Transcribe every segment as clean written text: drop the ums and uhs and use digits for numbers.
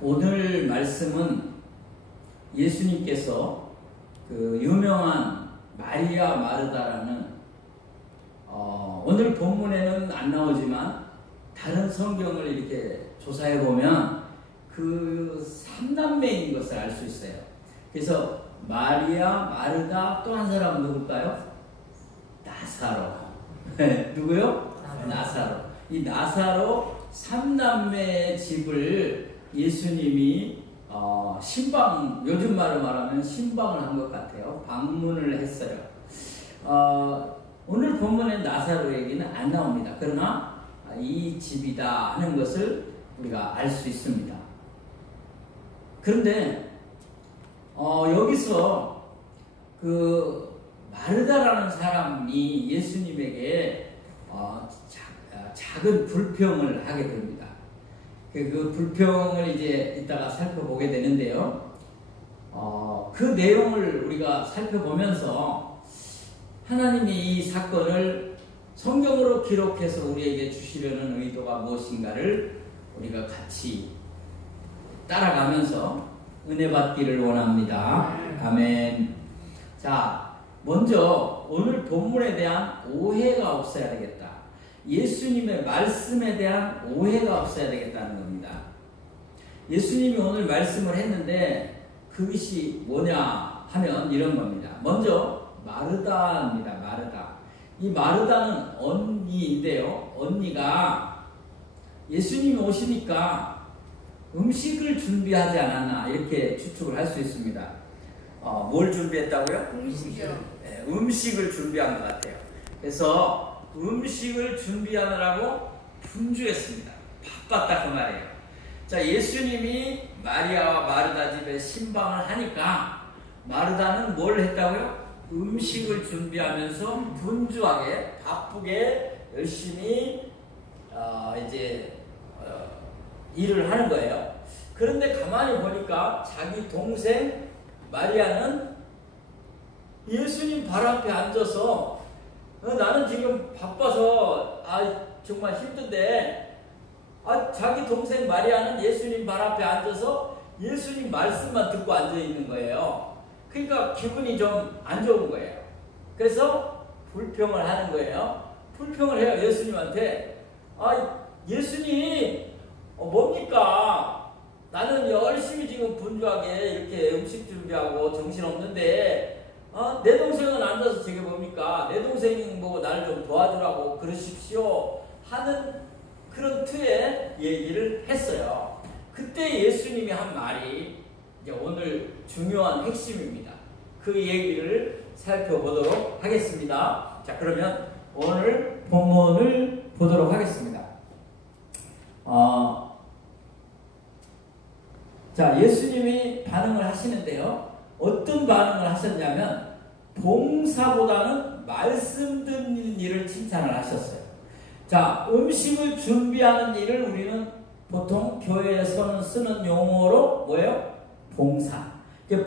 오늘 말씀은 예수님께서 그 유명한 마리아 마르다라는 오늘 본문에는 안 나오지만 다른 성경을 이렇게 조사해 보면 그 삼남매인 것을 알 수 있어요. 그래서 마리아, 마르다, 또 한 사람은 누굴까요? 나사로. 누구요? 나사로. 이 나사로 삼남매의 집을 예수님이 신방, 요즘 말로 말하면 신방을 한 것 같아요. 방문을 했어요. 오늘 본문에 나사로 얘기는 안 나옵니다. 그러나 이 집이다 하는 것을 우리가 알 수 있습니다. 그런데 여기서 그 마르다라는 사람이 예수님에게 작은 불평을 하게 됩니다. 그 불평을 이제 이따가 살펴보게 되는데요. 그 내용을 우리가 살펴보면서 하나님이 이 사건을 성경으로 기록해서 우리에게 주시려는 의도가 무엇인가를 우리가 같이 따라가면서 은혜 받기를 원합니다. 아멘. 자, 먼저 오늘 본문에 대한 오해가 없어야 되겠다. 예수님의 말씀에 대한 오해가 없어야 되겠다는 겁니다. 예수님이 오늘 말씀을 했는데 그것이 뭐냐 하면 이런 겁니다. 먼저 마르다입니다. 마르다. 이 마르다는 언니인데요. 언니가 예수님이 오시니까 음식을 준비하지 않았나 이렇게 추측을 할 수 있습니다. 뭘 준비했다고요? 음식이요. 네, 음식을 준비한 것 같아요. 그래서 음식을 준비하느라고 분주했습니다. 바빴다 그 말이에요. 자, 예수님이 마리아와 마르다 집에 신방을 하니까 마르다는 뭘 했다고요? 음식을 준비하면서 분주하게 바쁘게 열심히 일을 하는 거예요. 그런데 가만히 보니까 자기 동생 마리아는 예수님 발 앞에 앉아서 나는 지금 바빠서 정말 힘든데 자기 동생 마리아는 예수님 발 앞에 앉아서 예수님 말씀만 듣고 앉아 있는 거예요. 그러니까 기분이 좀 안 좋은 거예요. 그래서 불평을 하는 거예요. 불평을 해요. 예수님한테. 예수님 뭡니까? 나는 열심히 지금 분주하게 이렇게 음식 준비하고 정신없는데 내 동생은 앉아서 저게 뭡니까? 내 동생 보고 나를 좀 도와주라고 그러십시오 하는 그런 틀의 얘기를 했어요. 그때 예수님이 한 말이 이제 오늘 중요한 핵심입니다. 그 얘기를 살펴보도록 하겠습니다. 자, 그러면 오늘 본문을 보도록 하겠습니다. 자, 예수님이 반응을 하시는데요. 어떤 반응을 하셨냐면 봉사보다는 말씀 듣는 일을 칭찬을 하셨어요. 자, 음식을 준비하는 일을 우리는 보통 교회에서는 쓰는 용어로 뭐예요? 봉사.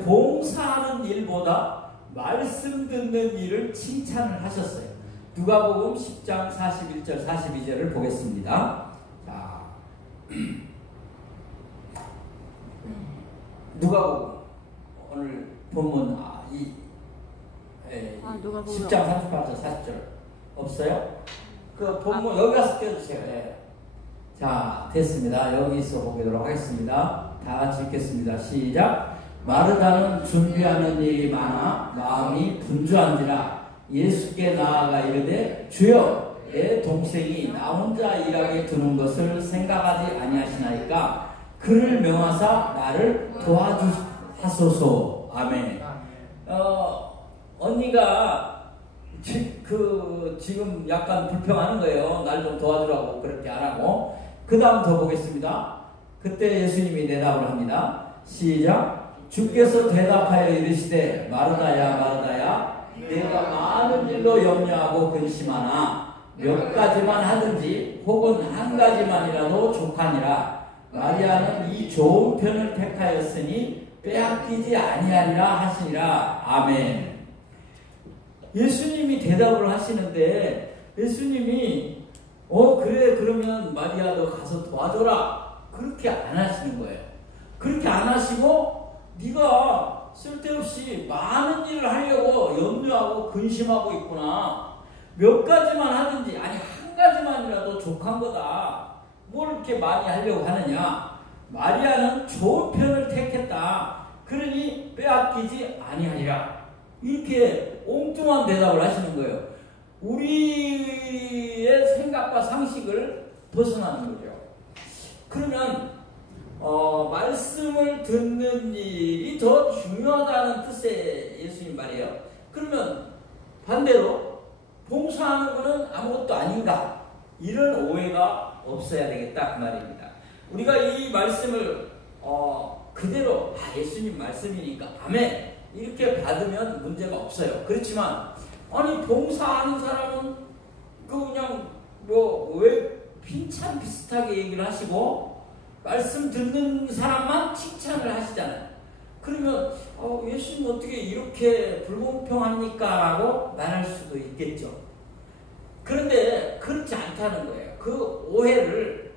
봉사하는 일보다 말씀 듣는 일을 칭찬을 하셨어요. 누가복음 10장 41절 42절을 보겠습니다. 자, 누가복음 오늘 본문 10장 38절 40절 없어요? 그 본문 여기 가서 띄워주세요. 네. 자, 됐습니다. 여기서 보도록 하겠습니다. 다 같이 읽겠습니다. 시작. 마르다는 준비하는 일이 많아 마음이 분주한지라 예수께 나아가 이르되 주여 내 동생이 나 혼자 일하게 두는 것을 생각하지 아니하시나이까 그를 명하사 나를 도와주소서. 아멘. 언니가 지금 약간 불평하는 거예요. 날 좀 도와주라고 그렇게 안 하고. 그 다음 더 보겠습니다. 그때 예수님이 대답을 합니다. 시작. 주께서 대답하여 이르시되 마르다야 마르다야 내가 많은 일로 염려하고 근심하나 몇 가지만 하든지 혹은 한 가지만이라도 족하니라. 마리아는 이 좋은 편을 택하였으니 빼앗기지 아니하리라 하시니라. 아멘. 예수님이 대답을 하시는데 예수님이 그래 그러면 마리아 너 가서 도와줘라 그렇게 안 하시는 거예요. 그렇게 안 하시고 네가 쓸데없이 많은 일을 하려고 염려하고 근심하고 있구나. 몇 가지만 하든지, 아니 한 가지만이라도 족한 거다. 뭘 이렇게 많이 하려고 하느냐. 마리아는 좋은 편을 택했다. 그러니 빼앗기지 아니하리라. 이렇게 엉뚱한 대답을 하시는 거예요. 우리의 생각과 상식을 벗어나는 거죠. 그러면 말씀을 듣는 일이 더 중요하다는 뜻의 예수님 말이에요. 그러면 반대로 봉사하는 것은 아무것도 아닌가? 이런 오해가 없어야 되겠다 그 말입니다. 우리가 이 말씀을 그대로 예수님 말씀이니까 아멘 이렇게 받으면 문제가 없어요. 그렇지만 아니 봉사하는 사람은 그냥 왜 빈참 비슷하게 얘기를 하시고 말씀 듣는 사람만 칭찬을 하시잖아요. 그러면 예수님 어떻게 이렇게 불공평합니까? 라고 말할 수도 있겠죠. 그런데 그렇지 않다는 거예요. 그 오해를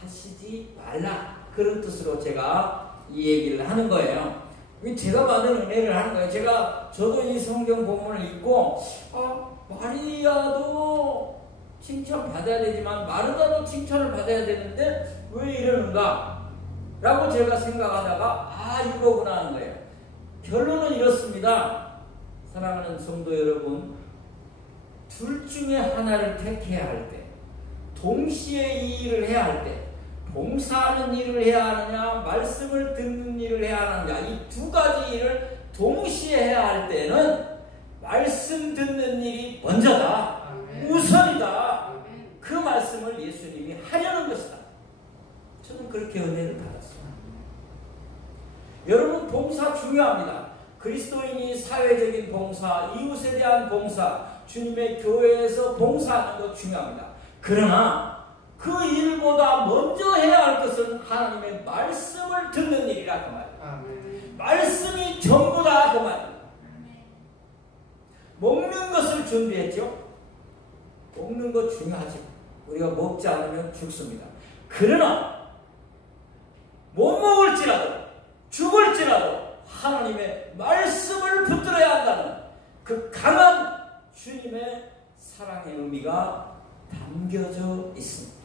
하시지 말라. 그런 뜻으로 제가 이 얘기를 하는 거예요. 제가 받은 은혜를 하는 거예요. 저도 이 성경 본문을 읽고 마리아도 칭찬 받아야 되지만 마르다도 칭찬을 받아야 되는데 왜 이러는가? 라고 제가 생각하다가 이거구나 하는 거예요. 결론은 이렇습니다. 사랑하는 성도 여러분, 둘 중에 하나를 택해야 할 때, 동시에 이 일을 해야 할 때, 봉사하는 일을 해야 하느냐, 말씀을 듣는 일을 해야 하느냐, 이 두 가지 일을 동시에 해야 할 때는 말씀 듣는 일이 먼저다. 아멘. 우선이다. 아멘. 그 말씀을 예수님이 하려는 것이다. 저는 그렇게 은혜를 받았습니다. 여러분, 봉사 중요합니다. 그리스도인이 사회적인 봉사, 이웃에 대한 봉사, 주님의 교회에서 봉사하는 것 중요합니다. 그러나 그 일보다 먼저 해야 할 것은 하나님의 말씀을 듣는 일이라 그 말이에요. 아멘. 말씀이 전부다 그 말이에요. 먹는 것을 준비했죠. 먹는 것 중요하죠. 우리가 먹지 않으면 죽습니다. 그러나 못 먹을지라도 죽을지라도 하나님의 말씀을 붙들어야 한다는 그 강한 주님의 사랑의 의미가 담겨져 있습니다.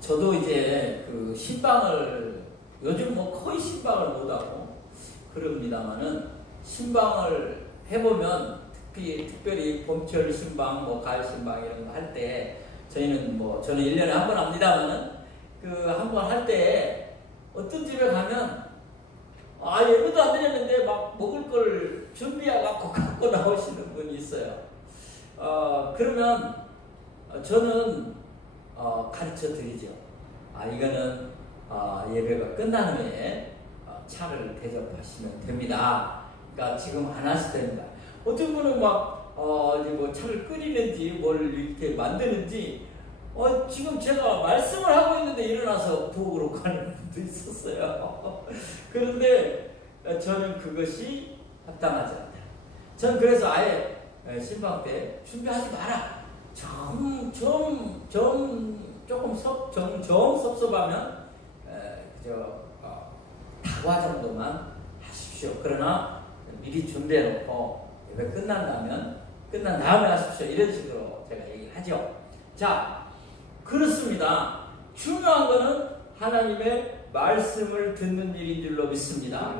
저도 이제 그 신방을 요즘 거의 신방을 못하고 그럽니다만은 신방을 해보면 특별히 봄철 신방, 가을 신방 이런 거 할 때 저는 1년에 한 번 합니다만은 한 번 할 때 어떤 집에 가면 예배도 안 드렸는데 막 먹을 걸 준비해갖고 갖고 나오시는 분이 있어요. 그러면 저는 가르쳐 드리죠. 이거는 예배가 끝난 후에 차를 대접하시면 됩니다. 그러니까 지금 안 하셔도 됩니다. 어떤 분은 차를 끓이는지 뭘 이렇게 만드는지 지금 제가 말씀을 하고 있는데 일어나서 부엌으로 가는 분도 있었어요. 그런데 저는 그것이 합당하지 않다. 저는 그래서 아예 신방 때 준비하지 마라. 조금 섭섭하면 다과 정도만 하십시오. 그러나 미리 준비해놓고 예배 끝난 다음에 하십시오. 이런 식으로 제가 얘기를 하죠. 자, 그렇습니다. 중요한 것은 하나님의 말씀을 듣는 일인 줄로 믿습니다.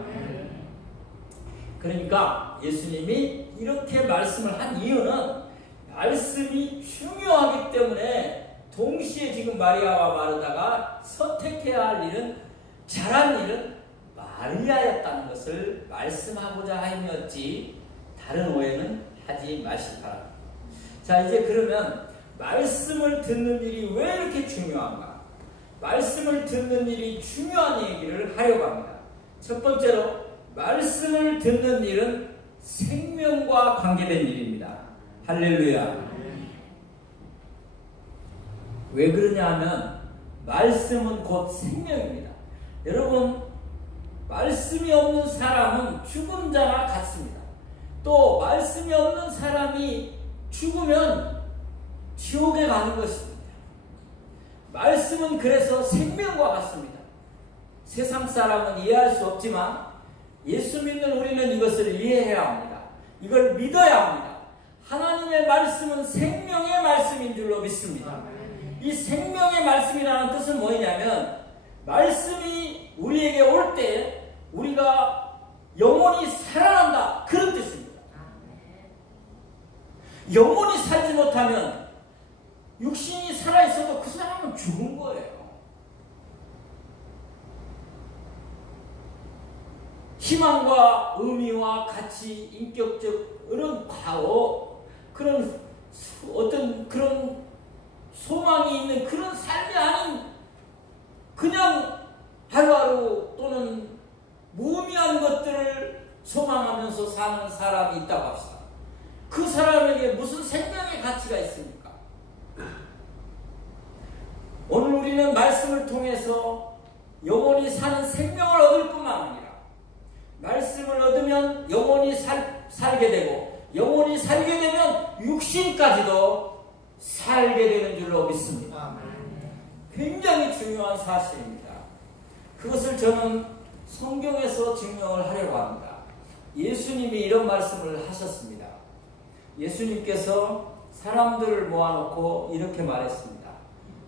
그러니까 예수님이 이렇게 말씀을 한 이유는 말씀이 중요하기 때문에 동시에 지금 마리아와 마르다가 선택해야 할 일은, 잘한 일은 마리아였다는 것을 말씀하고자 함이었지 다른 오해는 하지 마시기 바랍니다. 자, 이제 그러면 말씀을 듣는 일이 왜 이렇게 중요한가? 말씀을 듣는 일이 중요한 얘기를 하려고 합니다. 첫 번째로 말씀을 듣는 일은 생명과 관계된 일입니다. 할렐루야. 왜 그러냐 하면 말씀은 곧 생명입니다. 여러분, 말씀이 없는 사람은 죽은 자와 같습니다. 또 말씀이 없는 사람이 죽으면 지옥에 가는 것입니다. 말씀은 그래서 생명과 같습니다. 세상 사람은 이해할 수 없지만 예수 믿는 우리는 이것을 이해해야 합니다. 이걸 믿어야 합니다. 하나님의 말씀은 생명의 말씀인 줄로 믿습니다. 이 생명의 말씀이라는 뜻은 뭐냐면 말씀이 우리에게 올 때 우리가 영원히 살아난다, 그런 뜻입니다. 영원히 살지 못하면 육신이 살아있어도 그 사람은 죽은 거예요. 희망과 의미와 가치, 인격적 그런 과거, 그런 어떤 그런 소망이 있는 그런 삶이 아닌 그냥 하루하루 또는 무의미한 것들을 소망하면서 사는 사람이 있다고 합시다. 그 사람에게 무슨 생명의 가치가 있습니까? 오늘 우리는 말씀을 통해서 영원히 사는 생명을 얻을 뿐만 아니라 말씀을 얻으면 영원히 살게 되고 영원히 살게 되면 육신까지도 살게 되는 줄로 믿습니다. 굉장히 중요한 사실입니다. 그것을 저는 성경에서 증명을 하려고 합니다. 예수님이 이런 말씀을 하셨습니다. 예수님께서 사람들을 모아놓고 이렇게 말했습니다.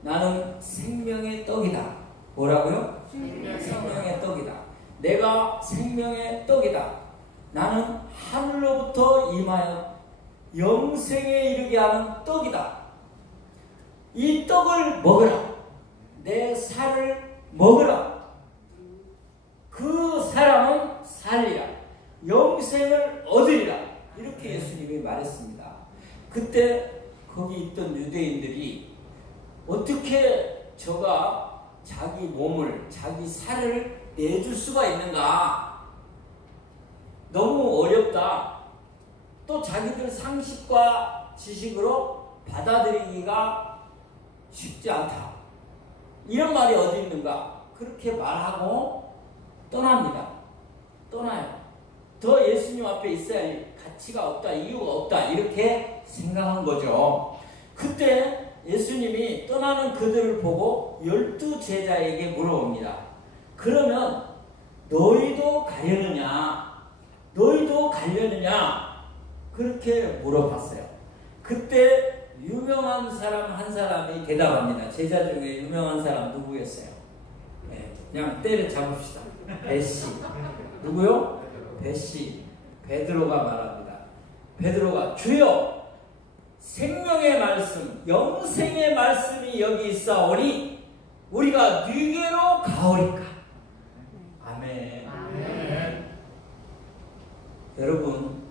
나는 생명의 떡이다. 뭐라고요? 생명의 떡이다. 내가 생명의 떡이다. 나는 하늘로부터 임하여 영생에 이르게 하는 떡이다. 이 떡을 먹으라. 내 살을 먹으라. 그 사람은 살리라. 영생을 얻으리라. 이렇게 예수님이 말했습니다. 그때 거기 있던 유대인들이 어떻게 저가 자기 몸을, 자기 살을 내줄 수가 있는가? 너무 어렵다. 또 자기들 상식과 지식으로 받아들이기가 쉽지 않다. 이런 말이 어디 있는가? 그렇게 말하고 떠납니다. 떠나요. 더 예수님 앞에 있어야 할 가치가 없다, 이유가 없다, 이렇게 생각한 거죠. 그때 예수님이 떠나는 그들을 보고 12 제자에게 물어봅니다. 그러면 너희도 가려느냐? 너희도 가려느냐? 그렇게 물어봤어요. 그때 유명한 사람 한 사람이 대답합니다. 제자 중에 유명한 사람 누구였어요? 네, 그냥 때를 잡읍시다. 베시. 누구요? 베시. 베드로가 말합니다. 베드로가 주여 생명의 말씀, 영생의 말씀이 여기 있사오니 우리가 네게로 가오리까. 아멘. 아멘. 여러분,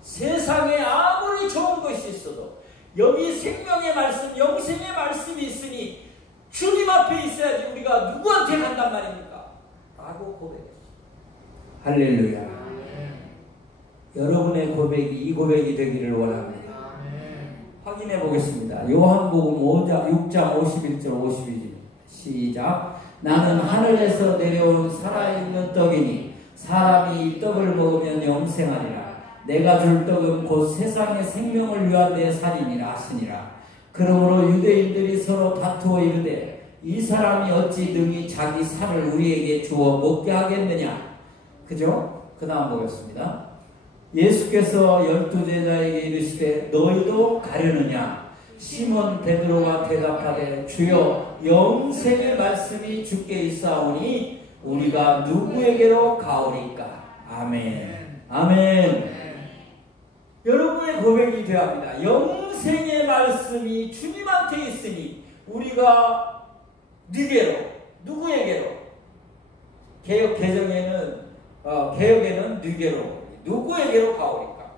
세상에 아무리 좋은 것이 있어도 여기 생명의 말씀, 영생의 말씀이 있으니 주님 앞에 있어야지 우리가 누구한테 간단 말입니까? 라고 고백했어요. 할렐루야. 아멘. 여러분의 고백이 이 고백이 되기를 원합니다. 아멘. 확인해 보겠습니다. 요한복음 6장 51절 52절 시작. 나는 하늘에서 내려온 살아있는 떡이니 사람이 이 떡을 먹으면 영생하리라. 내가 줄 떡은 곧 세상의 생명을 위한 내 살이니라 하시니라. 그러므로 유대인들이 서로 다투어 이르되 이 사람이 어찌 능히 자기 살을 우리에게 주어 먹게 하겠느냐. 그죠? 그 다음 보겠습니다. 예수께서 12 제자에게 이르시되 너희도 가려느냐. 시몬 베드로가 대답하되 주여 영생의 말씀이 주께 있사오니 우리가 누구에게로 가오리까. 아멘. 아멘. 여러분의 고백이 되어야 합니다. 영생의 말씀이 주님한테 있으니 우리가 네게로, 누구에게로? 개혁에는 네게로, 누구에게로 가오리까?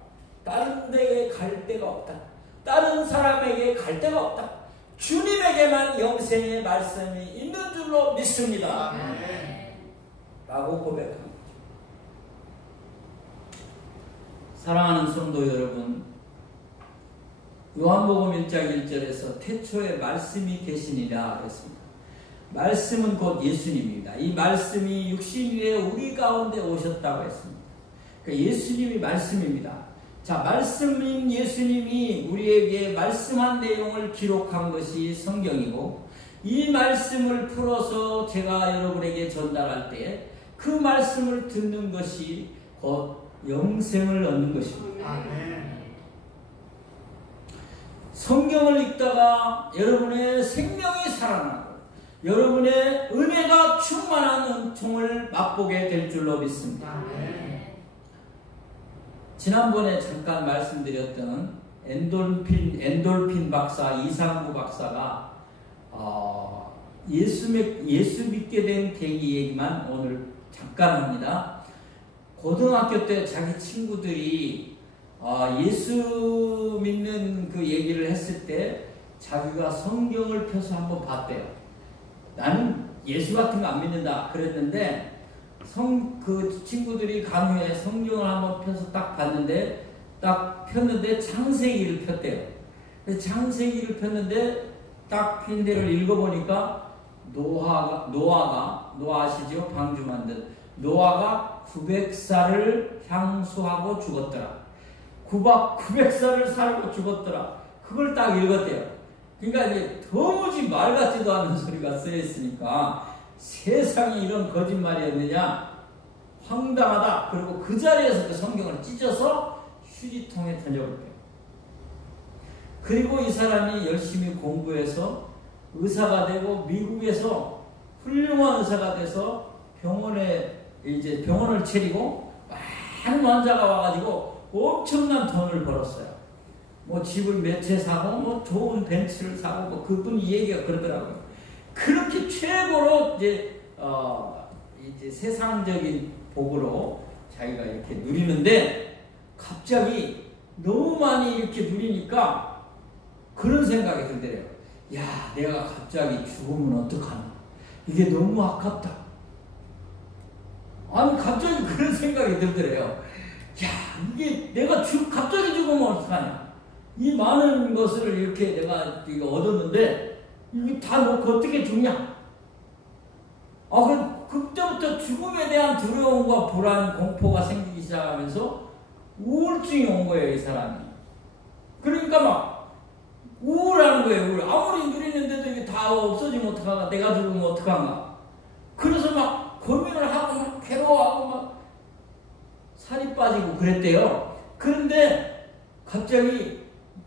다른 데에 갈 데가 없다. 다른 사람에게 갈 데가 없다. 주님에게만 영생의 말씀이 있는 줄로 믿습니다. 라고 고백합니다. 사랑하는 성도 여러분, 요한복음 1장 1절에서 태초에 말씀이 계시니라 했습니다. 말씀은 곧 예수님입니다. 이 말씀이 육신 위에 우리 가운데 오셨다고 했습니다. 그러니까 예수님이 말씀입니다. 자, 말씀인 예수님이 우리에게 말씀한 내용을 기록한 것이 성경이고, 이 말씀을 풀어서 제가 여러분에게 전달할 때 그 말씀을 듣는 것이 곧 영생을 얻는 것입니다. 아멘. 성경을 읽다가 여러분의 생명이 살아나고 여러분의 은혜가 충만한 은총을 맛보게 될 줄로 믿습니다. 아멘. 지난번에 잠깐 말씀드렸던 엔돌핀 박사, 이상구 박사가 예수 믿게 된 계기 얘기만 오늘 잠깐 합니다. 고등학교 때 자기 친구들이 예수 믿는 그 얘기를 했을 때 자기가 성경을 펴서 한번 봤대요. 나는 예수 같은 거 안 믿는다 그랬는데 그 친구들이 강요해 성경을 한번 펴서 딱 봤는데 딱 폈는데 창세기를 폈대요. 창세기를 폈는데 딱 핀 데를 읽어보니까 노아 아시죠? 방주 만든 노아가 900살을 향수하고 죽었더라. 900살을 살고 죽었더라. 그걸 딱 읽었대요. 그러니까 이제 도무지 말 같지도 않은 소리가 쓰여있으니까 세상에 이런 거짓말이었느냐, 황당하다. 그리고 그 자리에서 그 성경을 찢어서 휴지통에 던져볼게요. 그리고 이 사람이 열심히 공부해서 의사가 되고 미국에서 훌륭한 의사가 돼서 병원을 차리고 많은 환자가 와가지고 엄청난 돈을 벌었어요. 뭐 집을 몇 채 사고 뭐 좋은 벤츠를 사고 뭐 그분이 얘기가 그러더라고요. 그렇게 최고로 이제 세상적인 복으로 자기가 이렇게 누리는데 갑자기 너무 많이 이렇게 누리니까 그런 생각이 들더래요. 야, 내가 갑자기 죽으면 어떡하나. 이게 너무 아깝다. 아니, 갑자기 그런 생각이 들더래요. 야, 이게 내가 갑자기 죽으면 어떡하냐. 이 많은 것을 이렇게 내가 얻었는데, 이게 다 놓고 어떻게 죽냐. 그때부터 죽음에 대한 두려움과 불안, 공포가 생기기 시작하면서 우울증이 온 거예요, 이 사람이. 그러니까 막, 우울한 거예요. 아무리 누리는데도 이게 다 없어지면 어떡하나, 내가 죽으면 어떡하나. 그래서 막 고민을 하고 막 괴로워하고 막 살이 빠지고 그랬대요. 그런데 갑자기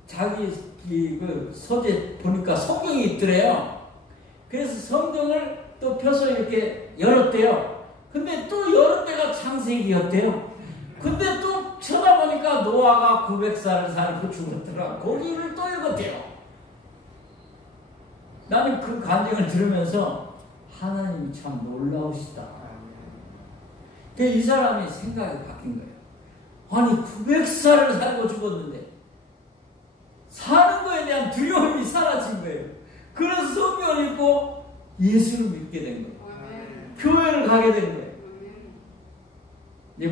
자기 그 서재 보니까 성경이 있더래요. 그래서 성경을 또 펴서 이렇게 열었대요. 근데 또 열은 데가 창세기였대요. 근데 또 쳐다보니까 노아가 900살을 살고 죽었더라. 거기를 또 읽었대요. 나는 그 간증을 들으면서 하나님이 참 놀라우시다. 이 사람이 생각이 바뀐 거예요. 아니 900살을 살고 죽었는데 사는 거에 대한 두려움이 사라진 거예요. 그래서 성경을 읽고 예수를 믿게 된 거예요. 교회를 가게 된 거예요.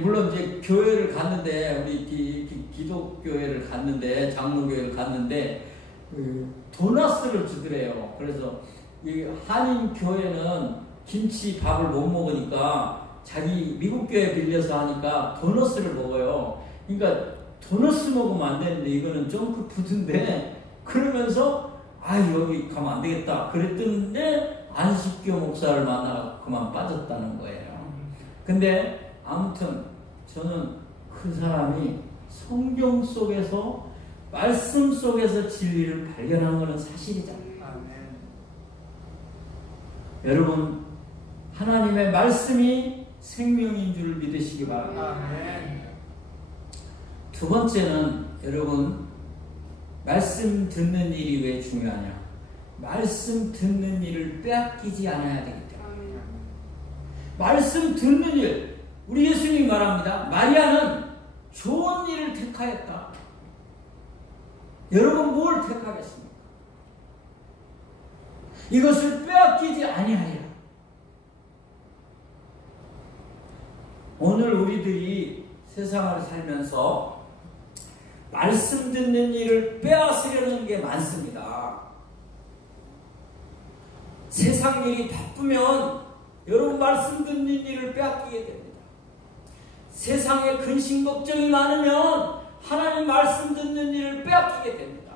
물론 이제 교회를 갔는데 우리 기독교회를 갔는데 장로교회를 갔는데 도나스를 주더래요. 그래서 이 한인 교회는 김치 밥을 못 먹으니까 자기 미국 교회 빌려서 하니까 도너스를 먹어요. 그러니까 도너스 먹으면 안 되는데 이거는 정크푸드인데 그러면서 여기 가면 안 되겠다 그랬던데 안식교 목사를 만나서 그만 빠졌다는 거예요. 근데 아무튼 저는 그 사람이 성경 속에서 말씀 속에서 진리를 발견한 것은 사실이잖아요. 아멘. 여러분 하나님의 말씀이 생명인 줄 믿으시기 바랍니다. 아멘. 두 번째는 여러분 말씀 듣는 일이 왜 중요하냐. 말씀 듣는 일을 빼앗기지 않아야 되기 때문에. 말씀 듣는 일, 우리 예수님이 말합니다. 마리아는 좋은 일을 택하였다. 여러분 뭘 택하겠습니까? 이것을 빼앗기지 아니하리라. 오늘 우리들이 세상을 살면서 말씀 듣는 일을 빼앗으려는 게 많습니다. 세상 일이 바쁘면 여러분 말씀 듣는 일을 빼앗기게 됩니다. 세상에 근심 걱정이 많으면 하나님 말씀 듣는 일을 빼앗기게 됩니다.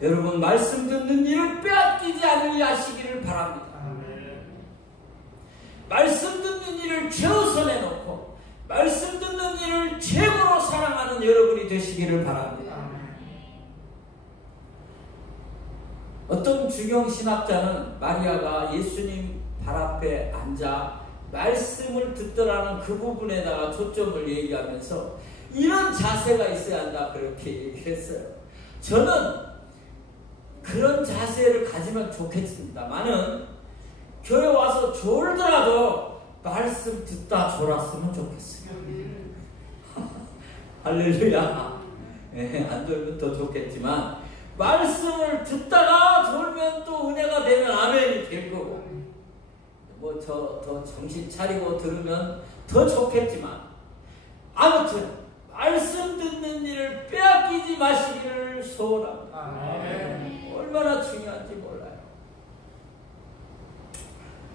여러분, 말씀 듣는 일을 빼앗기지 않으시기를 바랍니다. 말씀 듣는 일을 최우선에 놓고 말씀 듣는 일을 최고로 사랑하는 여러분이 되시기를 바랍니다. 어떤 주경신학자는 마리아가 예수님 발 앞에 앉아 말씀을 듣더라는 그 부분에다가 초점을 얘기하면서 이런 자세가 있어야 한다 그렇게 얘기했어요. 저는 그런 자세를 가지면 좋겠습니다만은 교회 와서 졸더라도 말씀 듣다 졸았으면 좋겠어요. 할렐루야. 안 졸면 더 좋겠지만 말씀을 듣다가 졸면 또 은혜가 되면 아멘이 될 거고 뭐 더 정신 차리고 들으면 더 좋겠지만 아무튼 말씀 듣는 일을 빼앗기지 마시기를 소원합니다. 얼마나 중요한지 몰라요.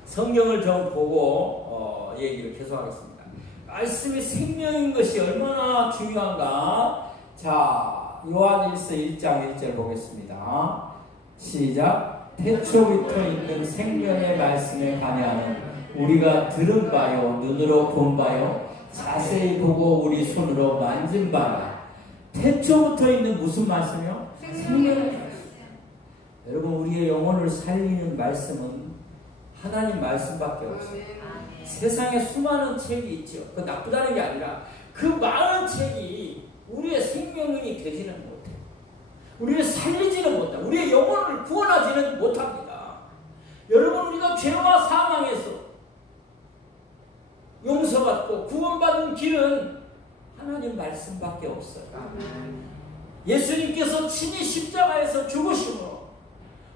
성경을 좀 보고 얘기를 계속하겠습니다. 말씀이 생명인 것이 얼마나 중요한가. 자, 요한일서 1장 1절 보겠습니다. 시작. 태초부터 있는 생명의 말씀에 관하여는 우리가 들은 바요 눈으로 본 바요 자세히 보고 우리 손으로 만진 바라. 태초부터 있는 무슨 말씀이요? 생명의 말씀. 여러분, 우리의 영혼을 살리는 말씀은 하나님 말씀밖에 없어요. 세상에 수많은 책이 있죠. 그 나쁘다는 게 아니라 그 많은 책이 우리의 생명이 되지는 못해요. 우리를 살리지는 못합니다. 우리의 영혼을 구원하지는 못합니다. 여러분, 우리가 죄와 사망에서 용서받고 구원받는 길은 하나님 말씀밖에 없어요. 예수님께서 친히 십자가에서 죽으심으로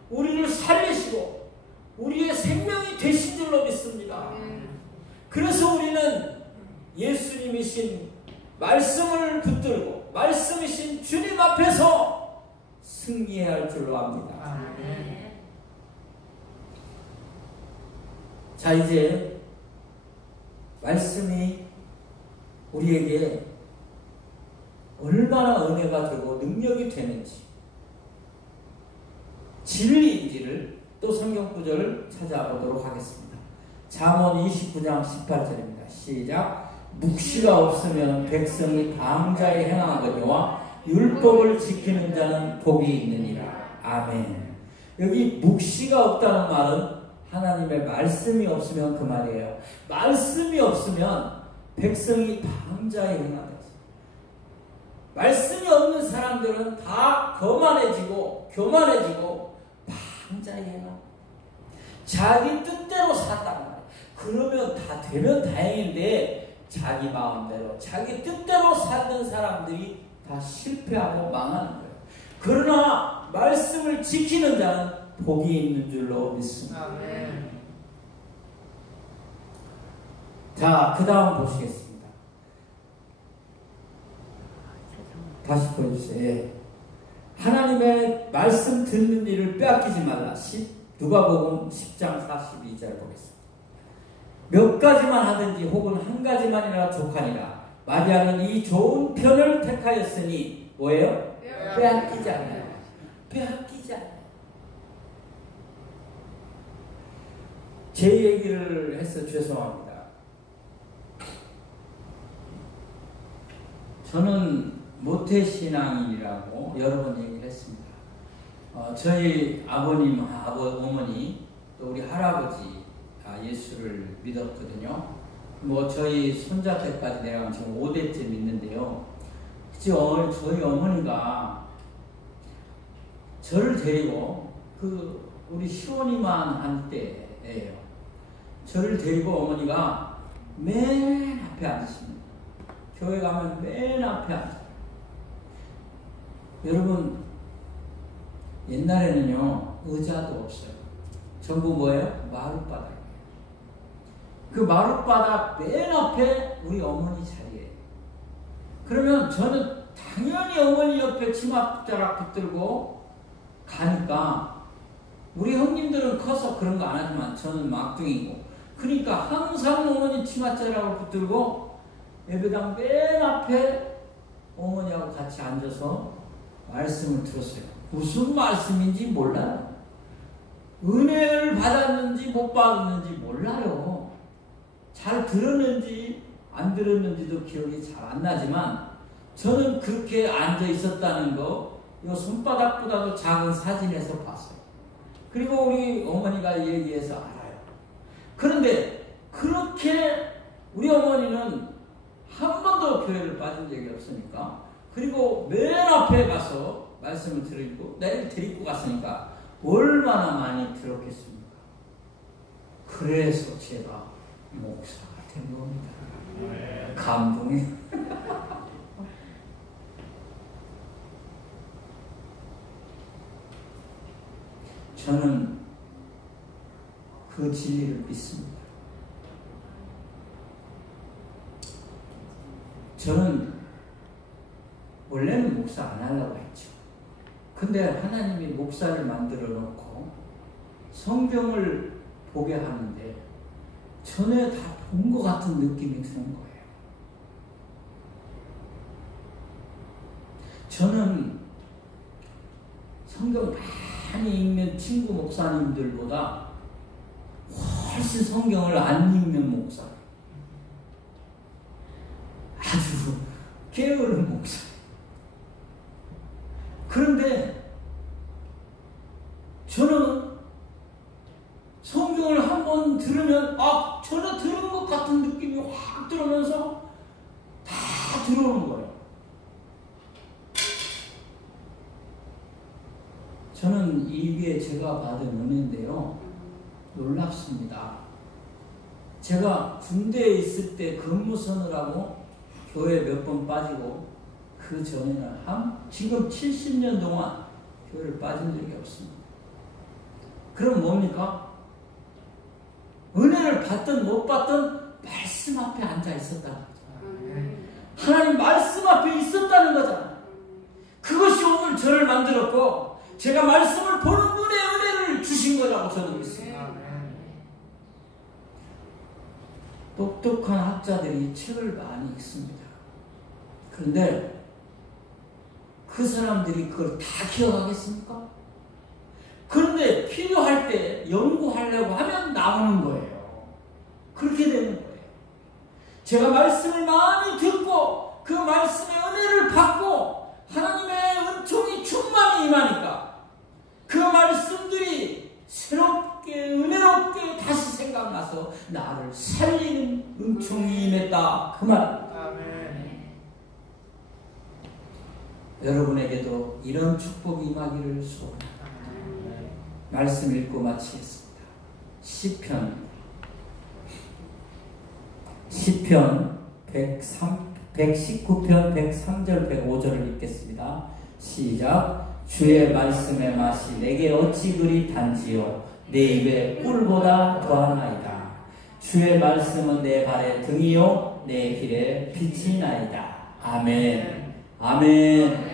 우리를 살리시고 우리의 생명이 되신 줄로 믿습니다. 그래서 우리는 예수님이신 말씀을 붙들고 말씀이신 주님 앞에서 승리해야 할 줄로 압니다. 자, 이제 말씀이 우리에게 얼마나 은혜가 되고 능력이 되는지 진리인지를 또 성경 구절을 찾아보도록 하겠습니다. 잠언 29장 18절입니다. 시작. 묵시가 없으면 백성이 방자에 행하거니와 율법을 지키는 자는 복이 있느니라. 아멘. 여기 묵시가 없다는 말은 하나님의 말씀이 없으면 그 말이에요. 말씀이 없으면 백성이 방자에 행하다. 말씀이 없는 사람들은 다 거만해지고 교만해지고 방자에 행하다. 자기 뜻대로 산단 말이에요. 그러면 다 되면 다행인데 자기 마음대로 자기 뜻대로 사는 사람들이 다 실패하고 망하는 거예요. 그러나 말씀을 지키는 자는 복이 있는 줄로 믿습니다. 자, 그 다음 보시겠습니다. 다시 보여주세요. 하나님의 말씀 듣는 일을 빼앗기지 말라. 누가복음 10장 42절 보겠습니다. 몇 가지만 하든지 혹은 한 가지만이라 족하니라. 마리아는 이 좋은 편을 택하였으니 뭐예요? 빼앗기지 않아요. 빼앗기지 않아요. 제 얘기를 해서 죄송합니다. 저는 모태신앙이라고 여러 번 얘기를 했습니다. 저희 아버님, 어머니, 또 우리 할아버지 예수를 믿었거든요. 뭐 저희 손자 때까지 내가 지금 5대째 믿는데요. 저희 어머니가 저를 데리고 우리 시원이만 한 때예요. 저를 데리고 어머니가 맨 앞에 앉으십니다. 교회 가면 맨 앞에 앉아요. 여러분, 옛날에는요 의자도 없어요. 전부 뭐예요? 마룻바닥이에요. 그 마룻바닥 맨 앞에 우리 어머니 자리예요. 그러면 저는 당연히 어머니 옆에 치맛자락 붙들고 가니까 우리 형님들은 커서 그런 거 안 하지만 저는 막둥이고, 그러니까 항상 어머니 치맛자락을 붙들고 예배당 맨 앞에 어머니하고 같이 앉아서 말씀을 들었어요. 무슨 말씀인지 몰라요. 은혜를 받았는지 못 받았는지 몰라요. 잘 들었는지 안 들었는지도 기억이 잘 안 나지만 저는 그렇게 앉아 있었다는 거 이 손바닥보다도 작은 사진에서 봤어요. 그리고 우리 어머니가 얘기해서 알아요. 그런데 그렇게 우리 어머니는 한 번도 교회를 빠진 적이 없으니까, 그리고 맨 앞에 가서 말씀을 드리고 내일 데리고 갔으니까 얼마나 많이 들었겠습니까? 그래서 제가 목사가 된 겁니다. 감동이. 저는 그 진리를 믿습니다. 저는 원래는 목사 안 하려고 했죠. 근데 하나님이 목사를 만들어 놓고 성경을 보게 하는데 전에 다 본 것 같은 느낌이 드는 거예요. 저는 성경 많이 읽는 친구 목사님들보다 훨씬 성경을 안 읽는 목사, 아주 게으른 목사. 그런데 저는 성경을 한번 들으면 전에 들은 것 같은 느낌이 확 들어오면서 다 들어오는 거예요. 저는 이게 제가 받은 은혜인데요, 놀랍습니다. 제가 군대에 있을 때 근무 서느라고 교회 몇 번 빠지고, 그 전에는 지금 70년 동안 교회를 빠진 적이 없습니다. 그럼 뭡니까? 은혜를 받든 못 받든 말씀 앞에 앉아 있었다는 거잖아요. 하나님 말씀 앞에 있었다는 거잖아요. 그것이 오늘 저를 만들었고, 제가 말씀을 보는 눈에 은혜를 주신 거라고 저는 믿습니다. 똑똑한 학자들이 책을 많이 읽습니다. 그런데 그 사람들이 그걸 다 기억하겠습니까? 그런데 필요할 때 연구하려고 하면 나오는 거예요. 그렇게 되는 거예요. 제가 말씀을 많이 듣고 그 말씀의 은혜를 받고 하나님의 은총이 충만히 임하니까 그 말씀들이 새롭게 은혜롭게 다시 생각나서 나를 살리는 은총이 임했다, 그 말입니다. 여러분에게도 이런 축복이 임하기를 소원합니다. 말씀 읽고 마치겠습니다. 시편 119편 103절 105절을 읽겠습니다. 시작. 주의 말씀의 맛이 내게 어찌 그리 단지요 내 입에 꿀보다 더하나이다. 주의 말씀은 내 발의 등이요 내 길에 빛이 나이다. 아멘. 아멘.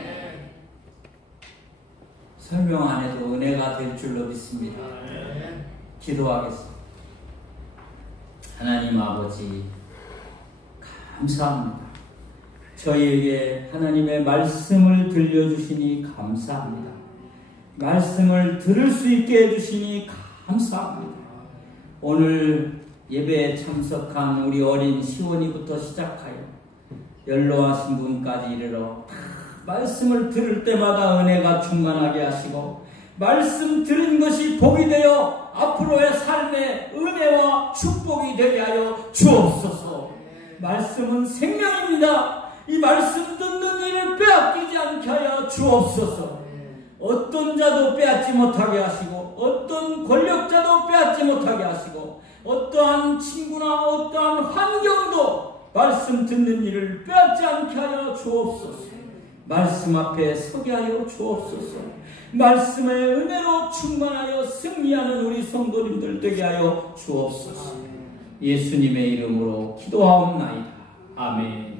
설명 안 해도 은혜가 될 줄로 믿습니다. 기도하겠습니다. 하나님 아버지, 감사합니다. 저희에게 하나님의 말씀을 들려주시니 감사합니다. 말씀을 들을 수 있게 해주시니 감사합니다. 오늘 예배에 참석한 우리 어린 시원이부터 시작하여 연로하신 분까지 이르러 말씀을 들을 때마다 은혜가 충만하게 하시고, 말씀 들은 것이 복이 되어 앞으로의 삶의 은혜와 축복이 되게 하여 주옵소서. 말씀은 생명입니다. 이 말씀 듣는 일을 빼앗기지 않게 하여 주옵소서. 어떤 자도 빼앗지 못하게 하시고, 어떤 권력자도 빼앗지 못하게 하시고, 어떠한 친구나 어떠한 환경도 말씀 듣는 일을 빼앗지 않게 하여 주옵소서. 말씀 앞에 서게 하여 주옵소서. 말씀의 은혜로 충만하여 승리하는 우리 성도님들 되게 하여 주옵소서. 예수님의 이름으로 기도하옵나이다. 아멘.